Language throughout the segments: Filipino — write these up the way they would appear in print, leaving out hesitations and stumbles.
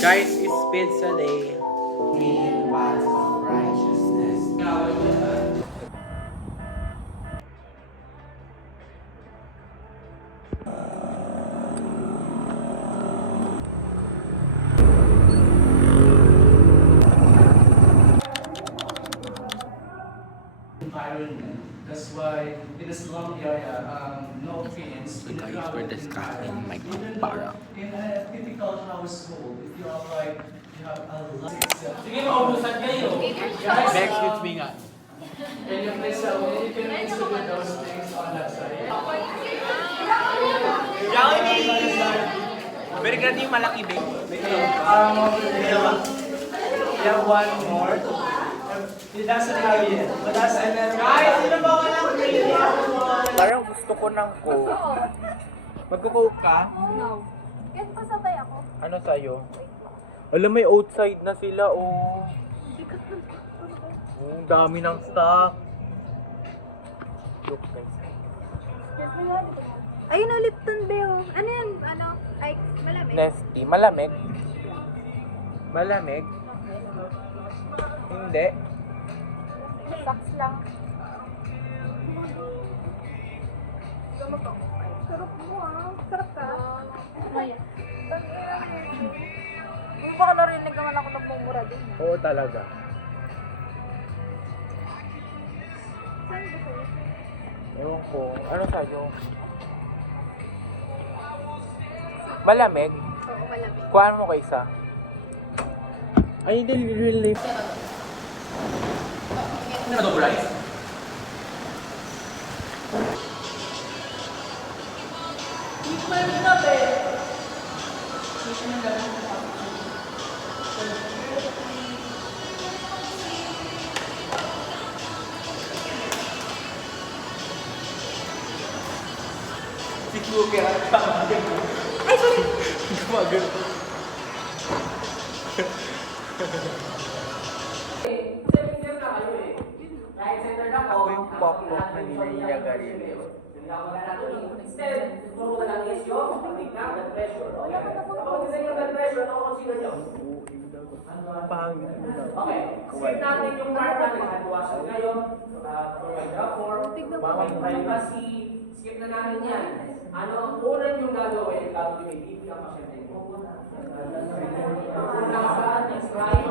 Guys, it's pizza day. Green paths of righteousness. Environment. That's why in the slum area, no offense, in the Guys, we're crowded just cutting environment, my even para. though in a typical household, if you have like, you have a lot. Sige, maubusan kayo. Guys, Bex with me nga. Can you please you can distribute those things on that side? Johnny! Very good yung malaki, babe. We have one more. It doesn't have it. But that's another. Guys, sino ba walang Parang gusto ko ng coke. Magko-coke ka? No. Yan pasabay ako. Ano sa'yo? Alam, may outside na sila, oh. Oh, dami ng stock. Look, guys. Ayun o, Lipton Beo. Ano yan? Ano? Ay, malamig. Nesty. Malamig? Malamig? Hindi. Socks lang. Sarap mo ah. Sarap ka? Ngayon. Yung baka narinig naman ako ng pumura din. Oo, talaga. Saan ba sa'yo? Ewan ko. Ano sa'yo? Malamig? Oo, malamig. Kuhaan mo kay isa. Ay, hindi. Real life. ano to, rice? Si Cookie ang kamagin. Ay, sorry! Kamagin. Ako yung pop-pop na nilagarilyo. Instead, turo na lang is yung blood pressure. Kapag isa yung blood pressure, ano consider nyo? Pangit mo na. Okay, skip natin yung part na nag-handwash ngayon. Bawang privacy, skip na natin yan. Ano, una yung gagawin, gagawin, hindi ang pasyente mo. Unasan, next slide.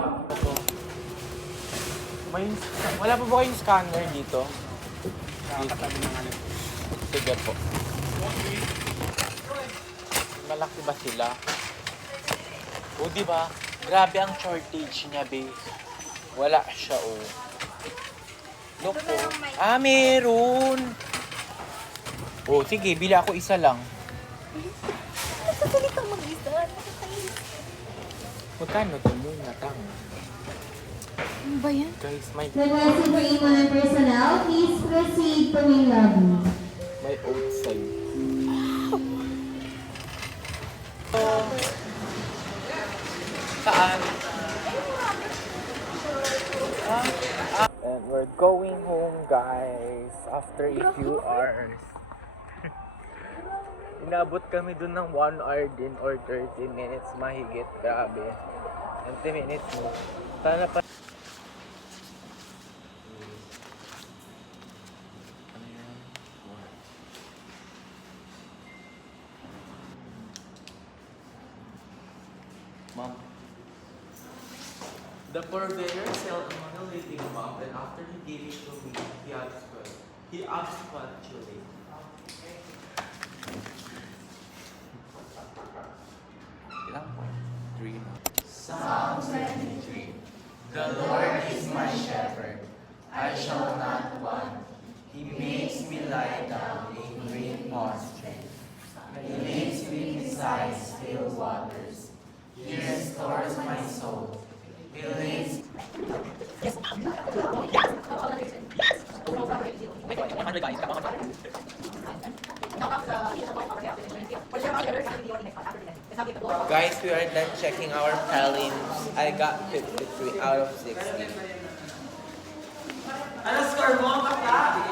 Wala pa ba kayong scanner dito? Sige po. Malaki ba sila? O, di ba? Grabe ang shortage niya, babe. Wala siya, oh. Look, oh. Ah, meron! Oh, sige, bili ako isa lang. Nagsasalita mag-isa. Nakakainis. Magkano to muna, tama? Ano ba yan? Guys, may Requesting for email and personnel, please proceed to main lobby. outside. Saan? And we're going home, guys, after a few hours. Inabot kami dun ng 1 hour din or 30 minutes mahigit. Grabe. 20 minutes mo. Sana pa... Mom. The purveyor sold a monolithic mop, and after he gave it to me, he asked actually. Ilang point? 3 na. Psalm 23. The Lord is my shepherd, I shall not want. He makes me lie down in green pastures. He leads me beside still waters. He restores my soul. He leads Guys, we are done checking our prelims. I got 53 out of 60. Ano score mo, bakla?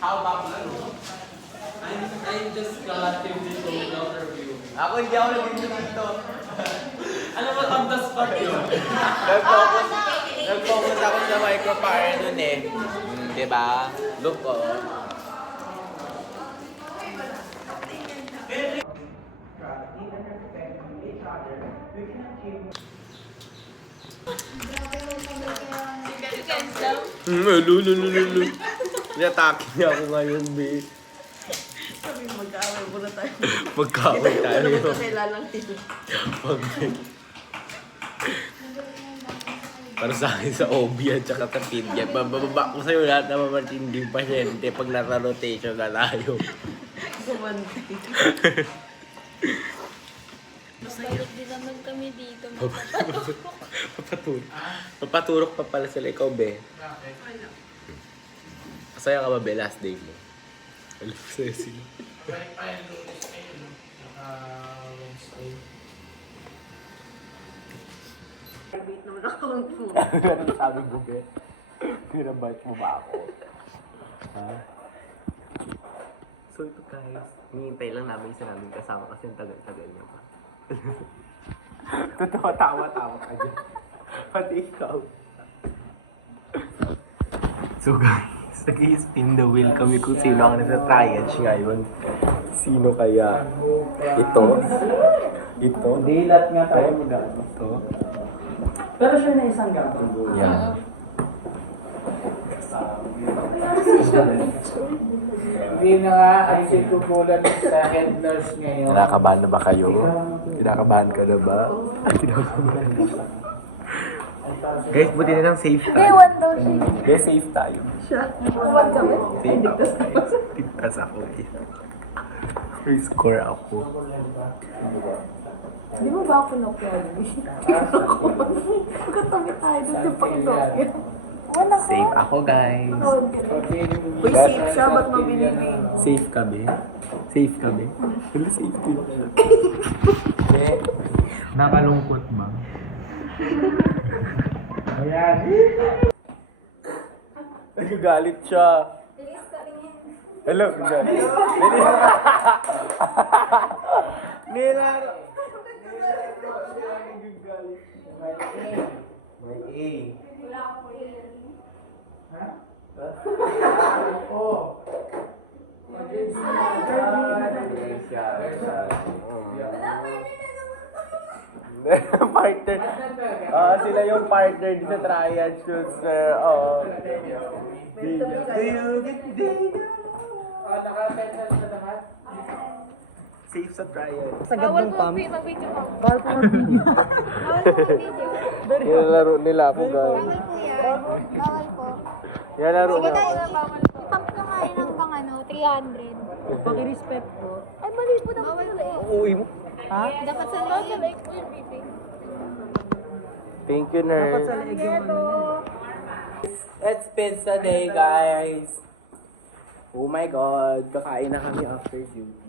How about you? I just got 52 without review. Ako hindi ako nandito dito. Ano ba ang das pa yun? Nag-focus ako sa microphone nun eh. Diba? Look oh. Lulu. Niatake niya ako ngayon, be. Sabi mo, mag-aaway muna tayo. Magkaway tayo. Ano ba kailangan dito? Para sa akin sa OB at saka sa PDF. Bababa ko sa'yo lahat na mamatinding pasyente pag nasa rotation na tayo. Gumanti. Balik din naman kami dito. Papaturok pa pala sila. Ikaw, be. Masaya ka ba, be? Last day mo. Alam ko sa'yo sila. Private naman account mo. Ano sabi mo, be? Pinabite mo ba ako? Ha? So ito guys, hinihintay lang namin isa namin kasama kasi ang tagal-tagal niya pa. Totoo, tawa-tawa ka dyan. Pati ikaw. So guys, nag-i-spin the wheel kami kung sino ang nasa triage ngayon. Sino kaya? Ito? Ito? Dilat nga tayo mag Ito? Pero siya na isang gabang. Yan. Hindi na nga ay sikukulan sa head nurse ngayon. Kinakabahan na ba kayo? Kinakabahan ka na ba? Kinakabahan na ba? Guys, buti na lang safe tayo. Guys, safe tayo. Huwag kami. Safe ako. Tigtas ako eh. First score ako. Di mo ba ako nakuha? Pagkatabi tayo doon sa Panginoon. Safe ako, guys. Uy, safe siya. Ba't mabili mo yun? Safe kami. Safe kami. Wala safe ko. Nakalungkot ba? Ayan. Nagagalit siya. Hello, nagagalit. Nilaro. May A. Partner. Sila yung partner din sa triad shoots. Do you safe sa triad. Bawal po mag-video mo. Bawal po mag-video. Nilalaro nila ako, guys. Bawal po yan. Bawal po. Nilalaro Sige na tayo ako. na bawal po. Pump ka nga yun hanggang 300. Paki-respect po. Ay, mali po naman. Bawal po. Uuwi mo. Dapat sa like po yung meeting. Thank you, nurse. Dapat sa leeg yung ano. It's pizza day, guys. Oh my God. Kakain na kami after duty.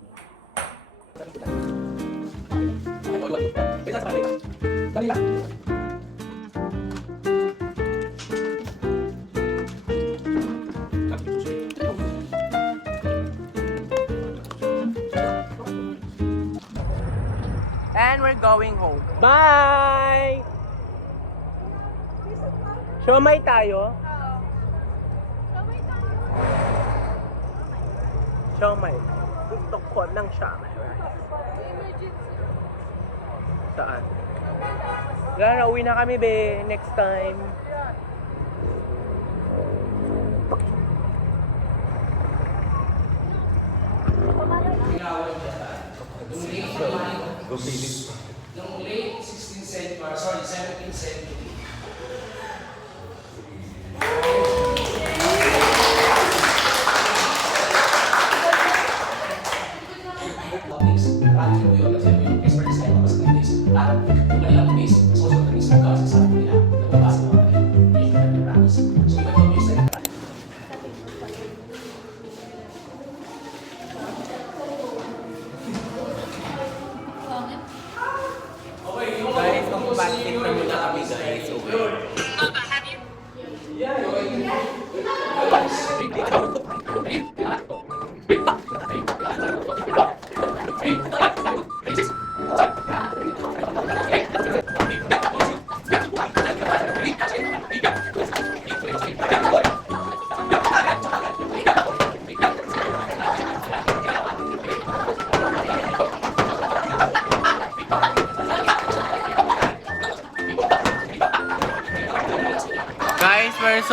And we're going home. Bye! Siomay tayo? Siomay. Gusto ko ng siomay. Saan? Wala na, uwi na kami, be. Next time. Noong late 16th century, sorry, 17th century, topics, marami po yun kasi yung expertise tayo mas kanlis. At yung kanilang base, social organism kasi sabi nila, nababasa mo kami, yung kanilang practice. So, iba yung base na Guys, mag-basket na muna kami, guys. Okay.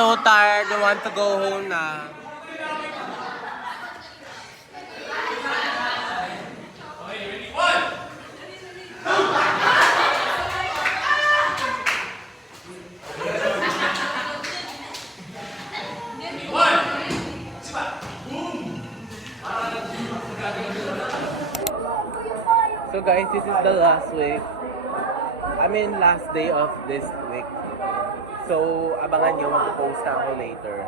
so tired. I want to go home na. So guys, this is the last week. I mean, last day of this week. So, abangan nyo, mag-post na ako later.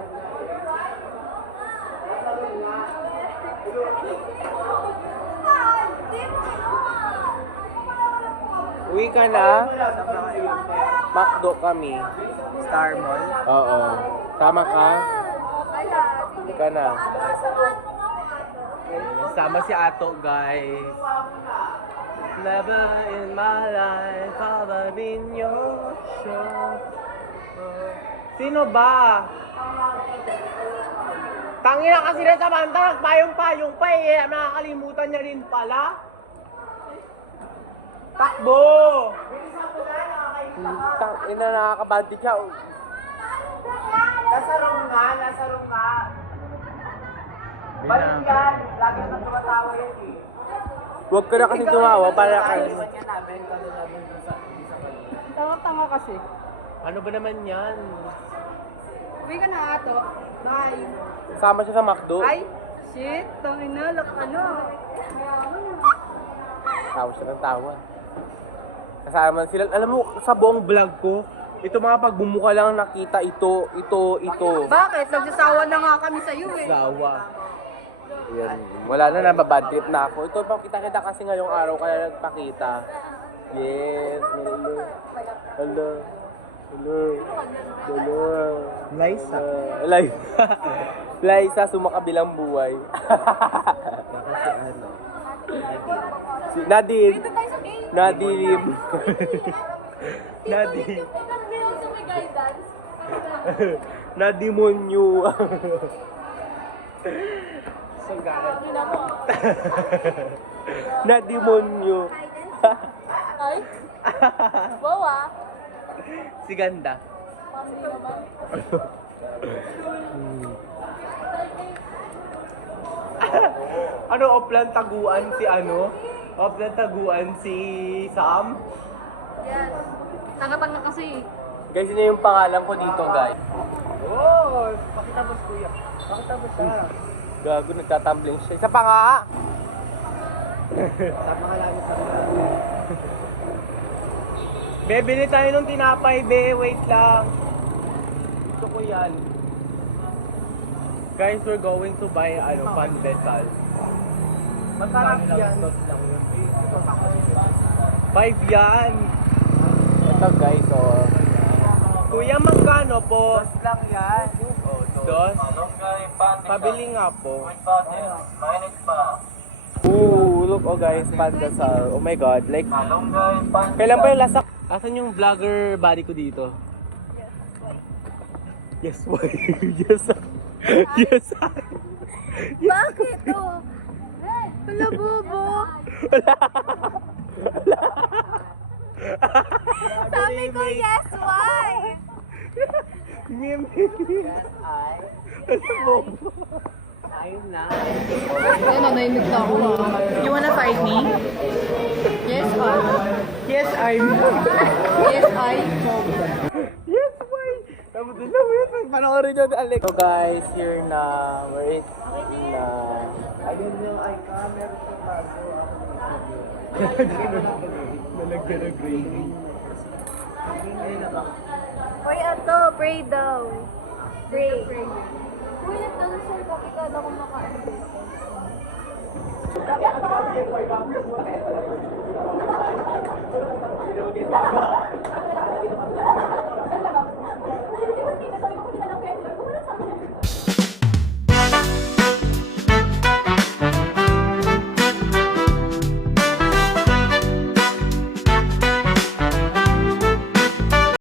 Uwi ka na? Macdo kami. Star Mall. Oo. Sama ka? Uwi ka na. Sama si Ato, guys. Never in my life have I been your show. Sino ba? Tangina kasi na Samantha, nagpayong-payong pa eh. Nakakalimutan niya rin pala. Takbo! Tangina, nakakabati ka. Nasa room nga, nasa room nga. Balik yan. Lagi naman tumatawa yan eh. Huwag ka na kasi tumawa para ka. Tanga kasi. Ano ba naman yan? Uwi ka na, Ato. Bye. Sama siya sa McDo. Ay, shit. Tangina, ano. Tawa siya ng tawa. Kasama sila. Alam mo, sa buong vlog ko, ito mga pagbumuka lang nakita ito. Bakit? Nagsasawa na nga kami sa'yo eh. Sawa. Yan. Wala na, nababad trip na ako. Ito, pakita-kita kasi ngayong araw, kaya nagpakita. Yes. Hello. Liza. Liza, sumakabilang buhay. Kasi ano? Si Nadim. Nadim. Nadim. Nadimonyo. Nadimonyo. Ay? Bawa? Si Ganda. Ano, Oplan taguan si ano? Oplan taguan si Sam? Yes. Tanga-tanga kasi. Guys, yun yung pangalan ko dito, guys. Oh, pakitapos kuya. Pakitapos siya. Gago, nagtatumbling siya. Isa pa nga! Sama ka lang sa Bebili tayo ng tinapay, be. Wait lang. Gusto ko yan. Guys, we're going to buy, pandesal. Masarap yan. 5 yan. Ito, guys, oh. Kuya, magkano po? Lang yan. Dos? Pabili nga po. Ooh, look, oh guys, pandesal. Oh my god, like, kailan pa yung lasa? Asan yung vlogger body ko dito? Yes, why? Yes, yes, Bakit to? Wala, bobo. Sabi ko, yes, why? Yes, I. Ano mo? Ayun na. Yan, nainig na ako. You wanna fight me? Yes, I. Yes, I'm. Yes, I. Yes, why? Tapos din lang yun. Panoorin nyo, Alex. So guys, here na. Where is na? Ayun yung ay camera sa bago. Nalagyan ng gravy. Ayun na ba? Uy, ato, pray daw. Pray. Uy, nagdadasal ka, ikaw na kumakain.